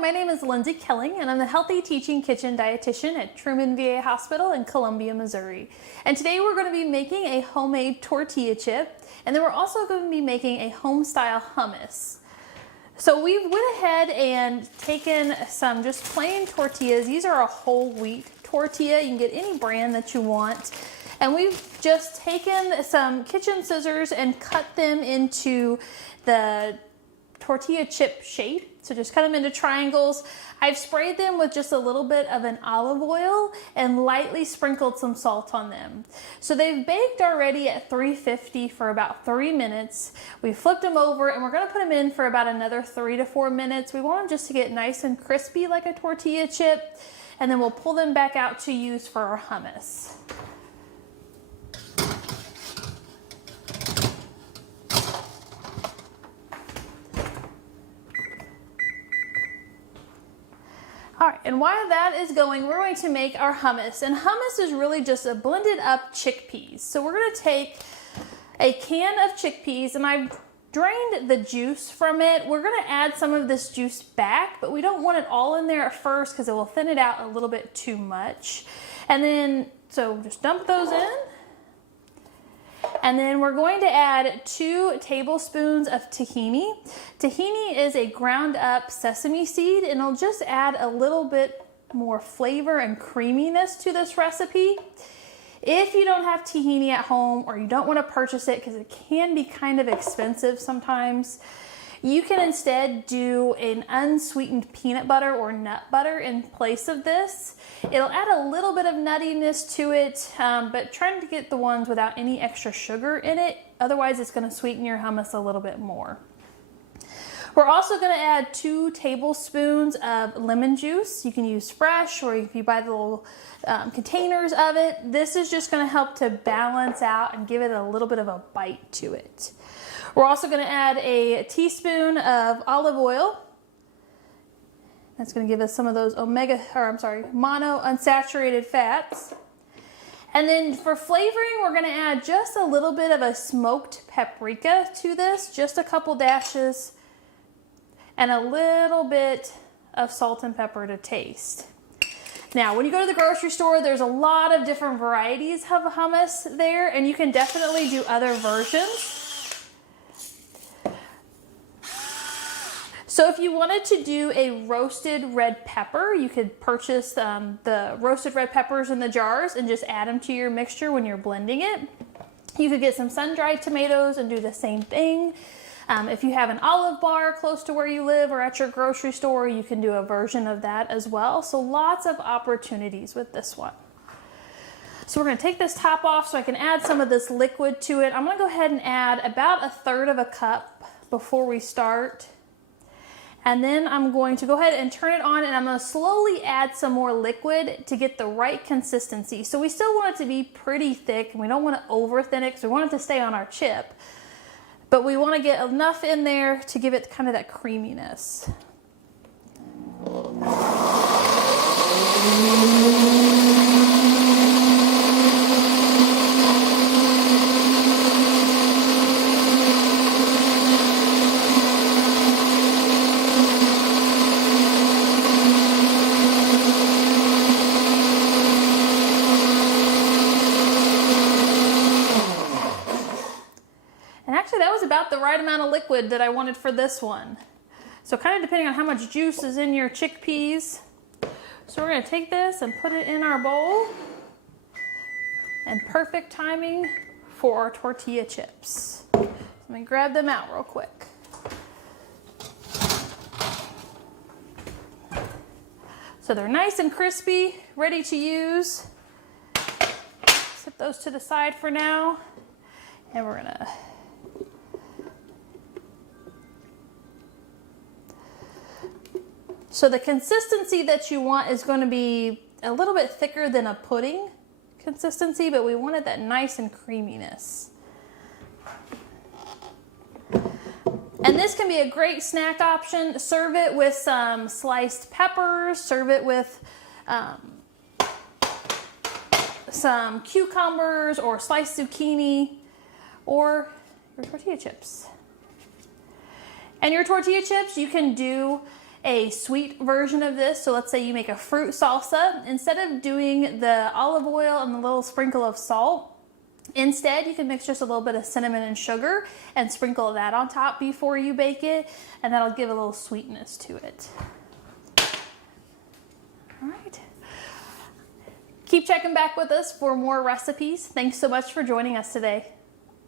my name is Lindsey Koelling, and I'm the Healthy Teaching Kitchen Dietitian at Truman VA Hospital in Columbia, Missouri. And today we're going to be making a homemade tortilla chip, and then we're also going to be making a home-style hummus. So we went ahead and taken some just plain tortillas. These are a whole wheat tortilla. You can get any brand that you want. And we've just taken some kitchen scissors and cut them into the tortilla chip shape. So just cut them into triangles. I've sprayed them with just a little bit of an olive oil and lightly sprinkled some salt on them. So they've baked already at 350 for about 3 minutes. We flipped them over and we're gonna put them in for about another 3 to 4 minutes. We want them just to get nice and crispy like a tortilla chip, and then we'll pull them back out to use for our hummus. All right, and while that is going, we're going to make our hummus. And hummus is really just a blended up chickpeas. So we're gonna take a can of chickpeas, and I've drained the juice from it. We're gonna add some of this juice back, but we don't want it all in there at first because it will thin it out a little bit too much. And then, so just dump those in. And then we're going to add 2 tablespoons of tahini. Tahini is a ground up sesame seed, and it'll just add a little bit more flavor and creaminess to this recipe. If you don't have tahini at home or you don't want to purchase it because it can be kind of expensive sometimes, you can instead do an unsweetened peanut butter or nut butter in place of this. It'll add a little bit of nuttiness to it, but trying to get the ones without any extra sugar in it. Otherwise, it's going to sweeten your hummus a little bit more. We're also going to add 2 tablespoons of lemon juice. You can use fresh, or if you buy the little containers of it. This is just going to help to balance out and give it a little bit of a bite to it. We're also going to add a teaspoon of olive oil. That's going to give us some of those mono unsaturated fats. And then for flavoring, we're going to add just a little bit of a smoked paprika to this, just a couple dashes, and a little bit of salt and pepper to taste. Now, when you go to the grocery store, there's a lot of different varieties of hummus there, and you can definitely do other versions. So if you wanted to do a roasted red pepper, you could purchase the roasted red peppers in the jars and just add them to your mixture when you're blending it. You could get some sun-dried tomatoes and do the same thing. If you have an olive bar close to where you live or at your grocery store, you can do a version of that as well. So lots of opportunities with this one. So we're going to take this top off so I can add some of this liquid to it. I'm going to go ahead and add about 1/3 cup before we start. And then I'm going to go ahead and turn it on, and I'm going to slowly add some more liquid to get the right consistency. So we still want it to be pretty thick, and we don't want to over thin it because we want it to stay on our chip. But we want to get enough in there to give it kind of that creaminess. That was about the right amount of liquid that I wanted for this one. So kind of depending on how much juice is in your chickpeas. So we're going to take this and put it in our bowl. And perfect timing for our tortilla chips. Let me grab them out real quick. So they're nice and crispy, ready to use. Set those to the side for now. And we're going to So the consistency that you want is going to be a little bit thicker than a pudding consistency, but we wanted that nice and creaminess. And this can be a great snack option. Serve it with some sliced peppers, serve it with some cucumbers or sliced zucchini or your tortilla chips. And your tortilla chips, you can do a sweet version of this, so let's say you make a fruit salsa, instead of doing the olive oil and the little sprinkle of salt, instead you can mix just a little bit of cinnamon and sugar and sprinkle that on top before you bake it, and that'll give a little sweetness to it. All right. Keep checking back with us for more recipes. Thanks so much for joining us today.